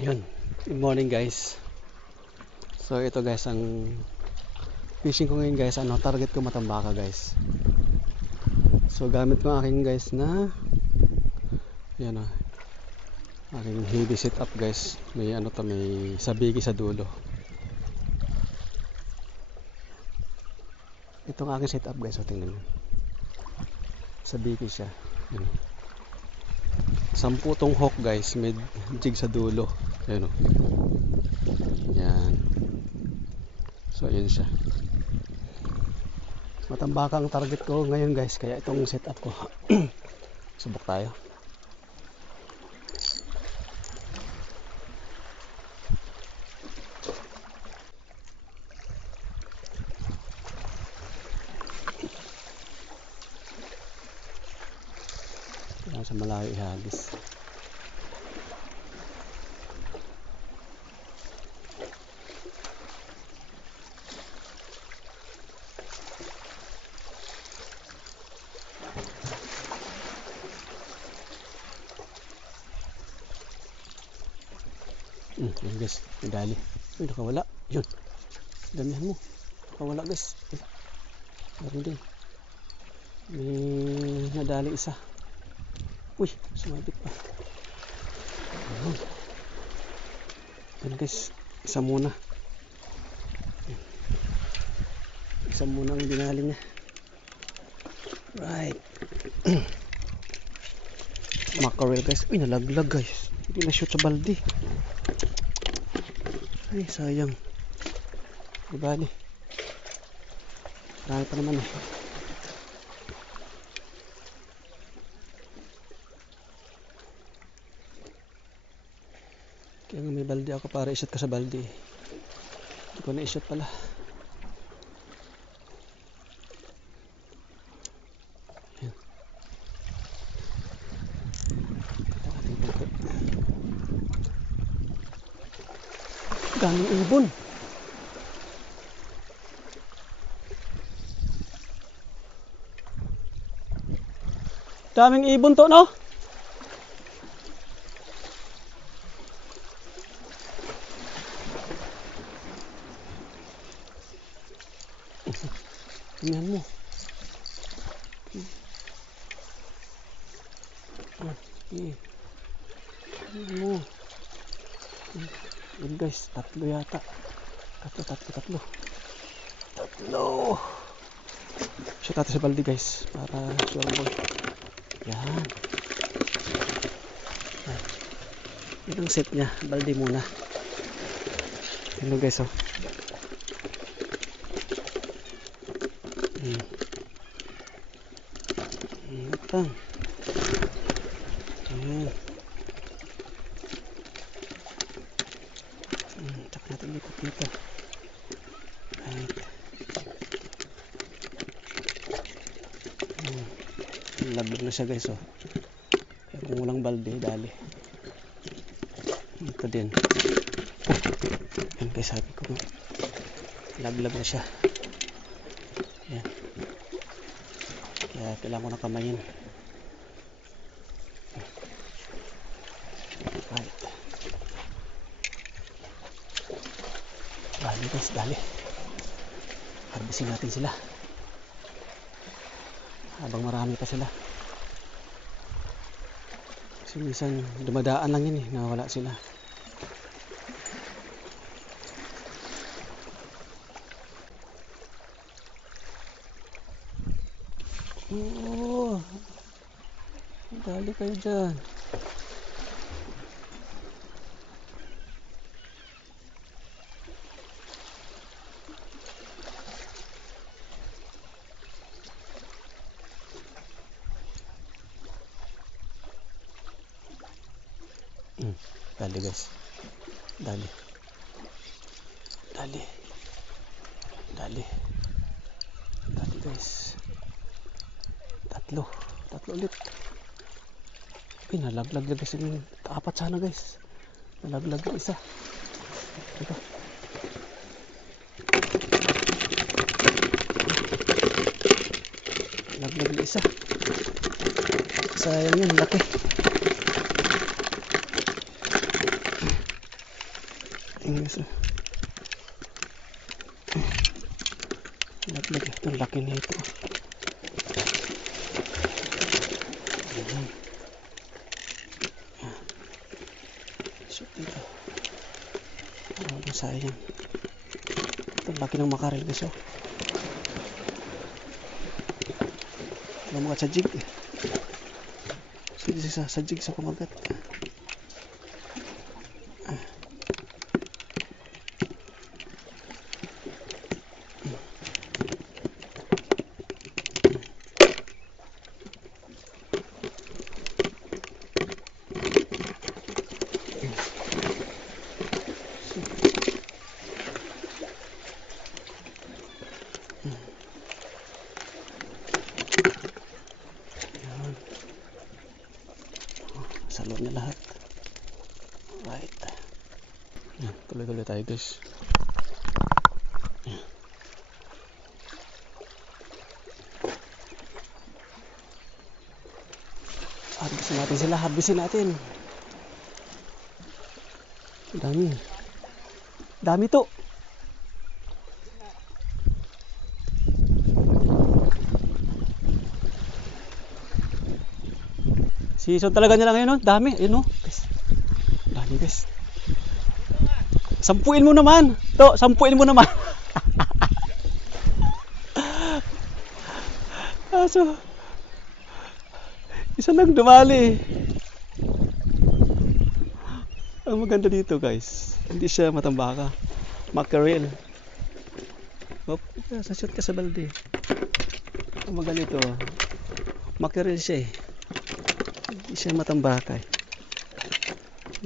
Ayun, good morning guys. So ito guys, ang fishing ko ngayon guys, target ko Matambaka guys. So gamit ko aking guys na yan aking heavy setup guys. May may sabiki sa dulo. Ito ang aking setup guys, tingnan mo. Sabiki siya. Yan. 10 tong hook guys, may jig sa dulo. Ayun yan. So ayun siya. Matambaka ang target ko ngayon guys, kaya itong setup ko. Subok tayo. Kaya sa malayo ihagis. Yun guys, nadali. Uy, nakawala. Yun. Damihan mo. Nakawala guys. Meron din. May nadali isa. Uy, sumabit pa. Yan guys, isa muna. Isa muna ang dinali niya. Right. Mackerel guys. Uy, nalaglag guys. Hindi na shoot sa balde. Ay, sayang. Di bali. Marami pa naman Kaya nga may balde ako para ishoot ka sa balde. Hindi ko na ishoot pala. Yan. Daming ibon. Daming ibon to, no? Tingnan mo. Tingnan mo. Yun guys, tatlo yata. Tatlo. Shoot natin sa balde guys, para sure ball. Yan. Yan ang set niya, balde muna. Tingnan guys, Itang. Ayan. Tsaka natin ikot dito. Right. Laglag na siya guys, Kaya kung walang balde, dali. Ito din. Yan guys, sabi ko. Laglag na siya. Yan. Kaya kailangan ko na kamayin. Right. Dali guys, dali. Harbisin natin sila. Habang marami pa sila. Kasi minsan dumadaan lang yun nawala sila. Dali kayo dyan. Dali guys. Dali guys. Tatlo ulit. Nalaglag na guys. Apat sana guys. Nalaglag na isa. Ito. Nalaglag na isa. Sayang yun, laki. guys. Laglag ito, laki na ito. Shoot dito. Sayang. Ito, laki ng makarel guys. Lumagat sa jig. Sige sa jig sa kumagat. Salo niya lahat. Right. Yan, tuloy-tuloy tayo guys. Yan. Harbisin natin sila, harbisin natin. Dami. Dami to. Season talaga nila ngayon, no? Dami, yun, no? Guys. Dami, guys. Sampuin mo naman. To, sampuin mo naman. Aso. Isa lang dumali. Ang maganda dito, guys. Hindi siya matambaka. Mackerel. Hop, sashoot ka sa balde. Ang maganda ito. Mackerel siya eh. Hindi siya matambaka eh.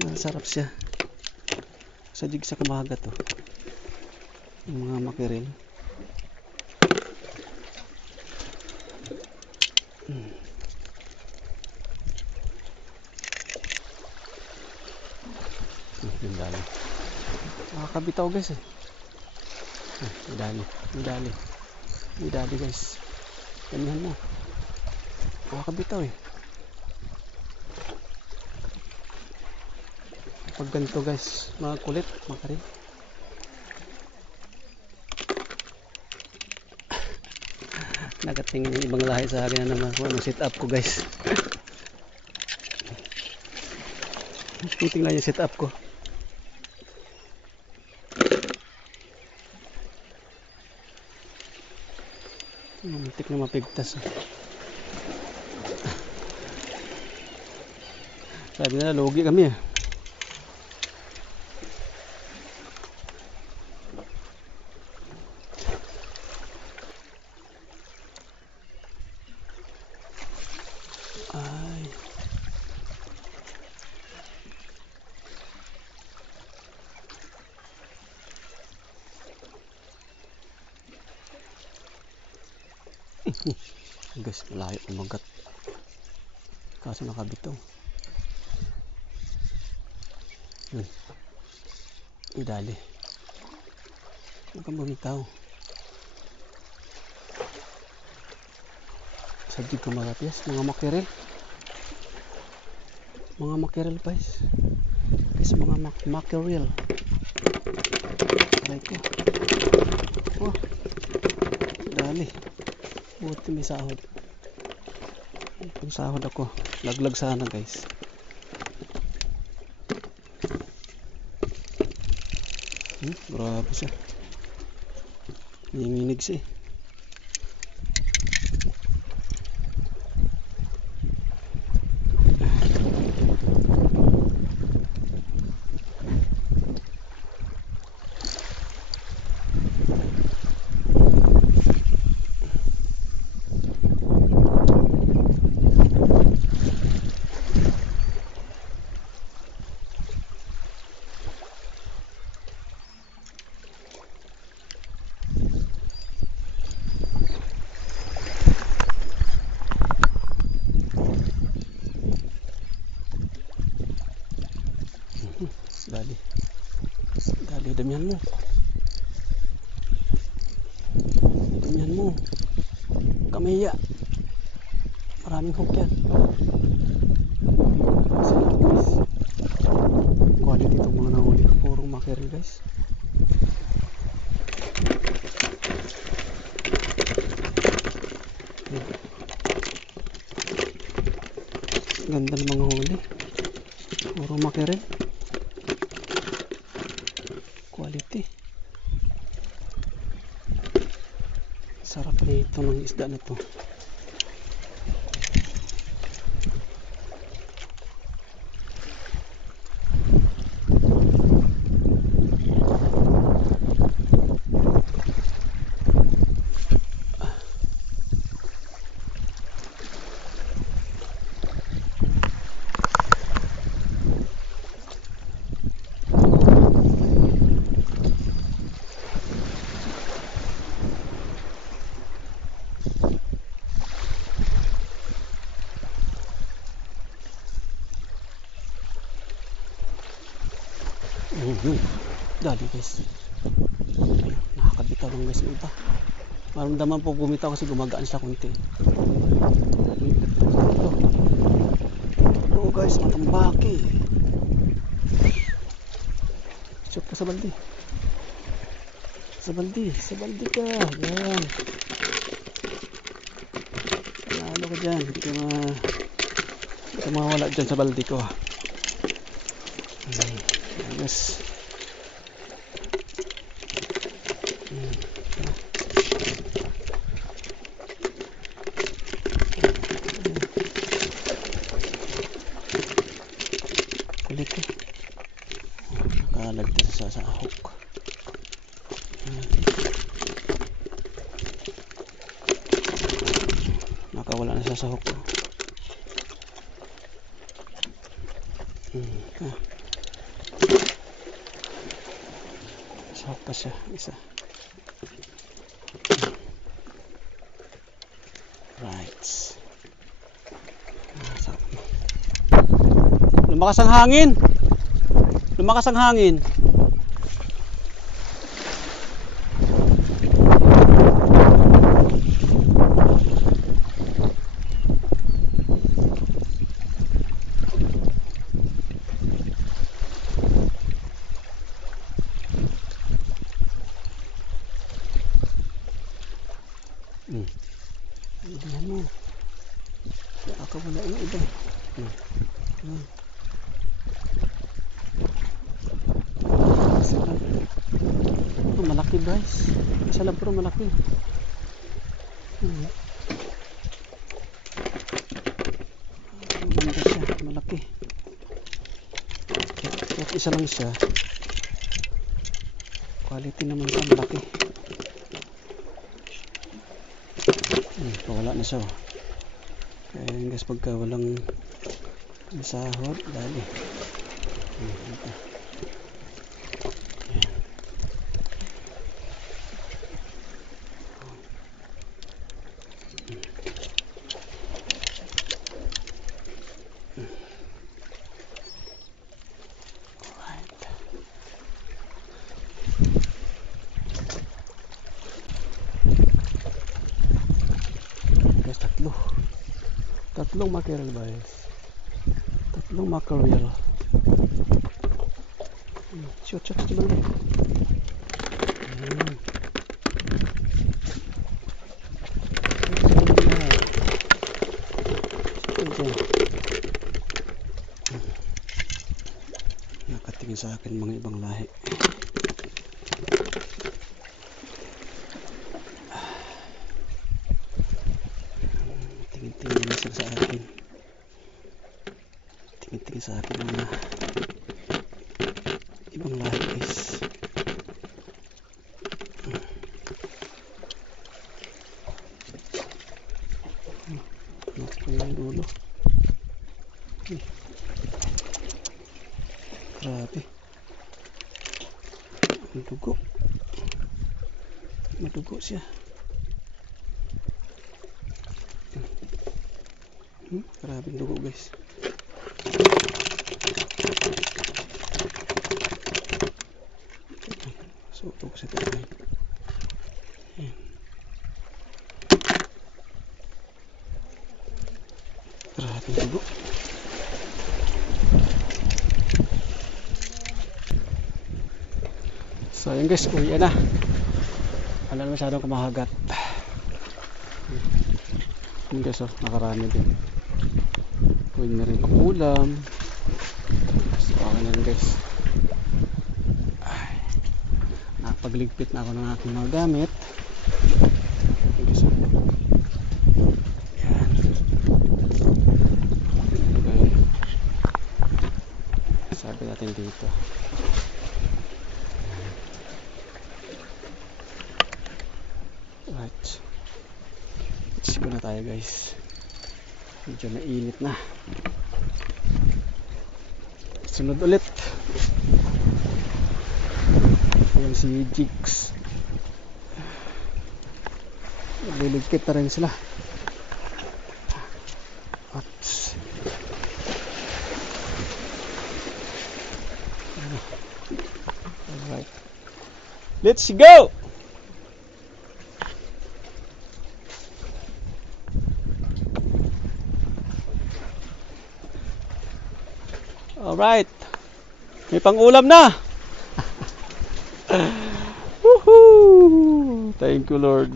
Masarap siya. Sa jig sa kumagat to. Yung mga mackerel. Yung dali. Makakabitaw guys eh. Yung dali. Yung dali. Yung dali guys. Ganyan mo. Makakabitaw eh. Pag ganito guys, mga kulit, makarin. Nagatingin yung ibang lahi sa akin na naman kung anong sit up ko guys. Tingnan yung sit up ko. Muntik na mapigtas. Sabi nila, logi kami eh. Ay. Guys, malayo umagat. Kaso nakabitaw. Idali. Huwag kang bumitaw. Sabdig ko marapyas. Mga mackerel. Mga mackerel guys. Guys, mga mackerel. Aray ko. Oh. Dali. Buti may sahod. Kung sahod ako, laglag sana guys. Grabe siya. Nanginginig siya eh. Dali. Dali, damihan mo. Damihan mo. Kamaya. Maraming hook yan. Salamat guys. Quality itong mga nahuli. Purong mackerel guys. guys. Ganda ng mga huli. Puro makerel. Quality. Sarap nito ng isda na to. Dali guys. Nakakabitaw lang guys ng iba. Maramdaman po bumitaw kasi gumagaan siya konti. Oo guys, matambaki. Shoot ka sa baldi. Sa baldi ka. Yan. Panalo ka dyan. Hindi ka mawala dyan sa baldi ko. Yes. Kulit eh. Nakalagtas sa hook. Nakawala na siya sa hook. Sa hook pa siya. Isa. Right. Lumakas ang hangin. Ayan mo. Nakakawala yung iba. Malaki guys. Isa lang pero malaki. Maganda siya. Malaki. Kahit isa lang siya. Quality naman siya. Malaki. Wala na siya. Kaya guys, pagka walang sahod, dali. Tatlong mackerel guys. Tatlong mackerel. Shoot sa balik. Nakatingin sa akin mga ibang lahi. Tingin na sila sa akin. Tingin sa akin mga ibang lahi guys. Next pa yung dulo. Grabe. Madugo. Madugo siya. Grabe yung dugo guys. Suto ko sa tayo. Grabe yung dugo. So ayun guys, uwi na. Wala na masyadong kumahagat. Yun guys, oh, nakarami din. Pwede na rin pang ulam. So okay na yun guys. Nakapagligpit na ako ng aking mga gamit. Yun guys, oh. Yan. Okay. Sabi natin dito. Right. Let's go na tayo guys. Medyo mainit na. Sunod ulit. Ayan si Jigs. Liligpit na rin sila. Oops. Alright. Let's go! Alright. May pang-ulam na. Woohoo! Thank you Lord.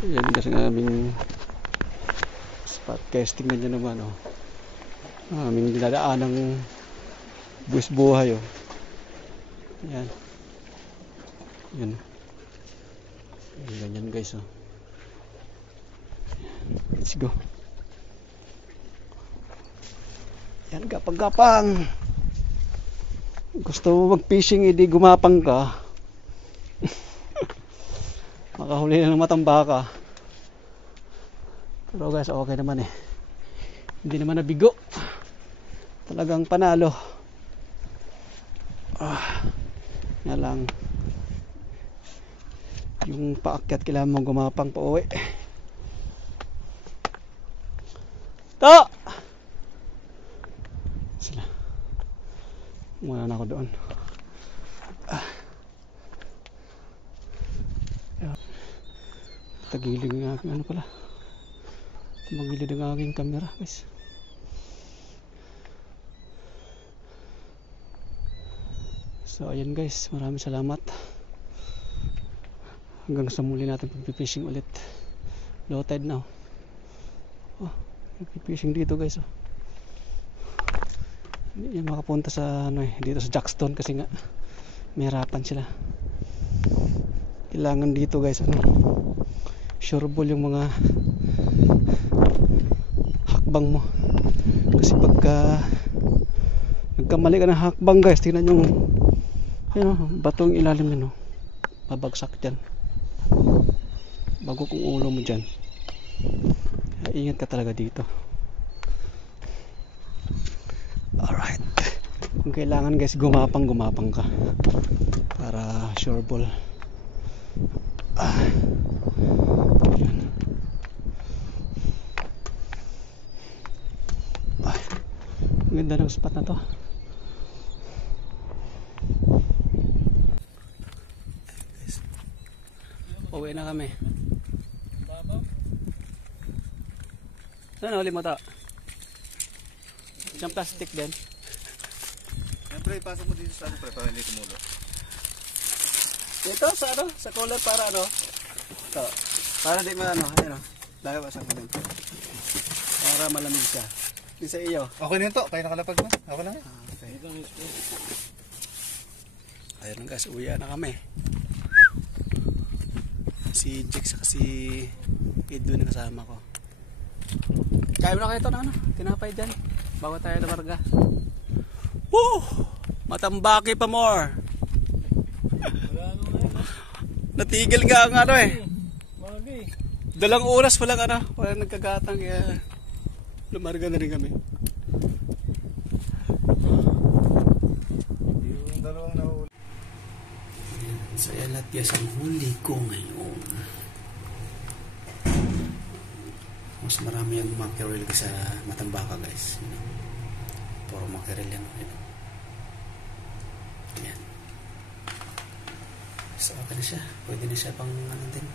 Ayan kasi ng aming spot casting na dyan naman. Oh. Aming dinadaan ng buwis buhay. Oh. Ayan. Ayan. Ayan ganyan guys. Oh. Let's go. Yan, gapang-gapang. Gusto mo mag-fishing, hindi gumapang ka. Makahuli na ng matambaka. Pero guys, okay naman eh. Hindi naman nabigo. Talagang panalo. Yan lang. Yung paakyat kailangan mo gumapang pa uwi. To! Sila. Muna na ako doon. Tagilig ng aking ano pala. Magilid ang aking camera guys. So ayan guys, maraming salamat. Hanggang sa muli natin pag-fishing ulit. Low tide now. Oh, pag-fishing dito guys. Oh. Hindi yan makapunta sa ano dito sa Jackstone kasi nga may harapan sila. Kailangan dito guys sureball yung mga hakbang mo. Kasi pagka nagkamali ka ng hakbang guys, tingnan yung batong ilalim nyo, babagsak dyan. Bago kung ulo mo dyan. Ingat ka talaga dito. Alright. Kung kailangan guys, gumapang ka para sureball. Ayan. Ang ganda ng spot na to. Uwi na kami. Saan huli mo to? Isang plastic din. Siyempre, ipasok mo dito sa ano pre, para hindi tumulo. Dito sa ano? Sa cooler para ano? Ito. Para di maano. Ayan o. Dahil pasok mo din. Para malamig siya. Di sa iyo. Okay na yun to. Kaya nakalapag na. Ako lang yun. Okay. Ayun guys. Uwi na kami. Si Jix at si Edwin na kasama ko. Kaya mo na kayo ito na ano? Tinapay dyan. Bago tayo lumarga. Woo! Matambaki pa more. Natigil nga ang ano eh. Dalang oras pa lang ano. Walang nagkagatang kaya lumarga na rin kami. Yung dalawang nahuli. So yan lahat guys ang huli ko ngayon. Mas marami yung mackerel sa Matambaka guys. Puro mackerel yan. Ayan. So okay na siya. Pwede na siya pang ano din.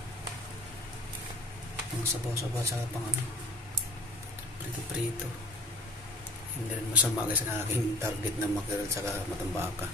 Pang sabaw-sabaw saka pang ano. Prito-prito. Hindi rin masama guys ang aking target na mackerel saka Matambaka.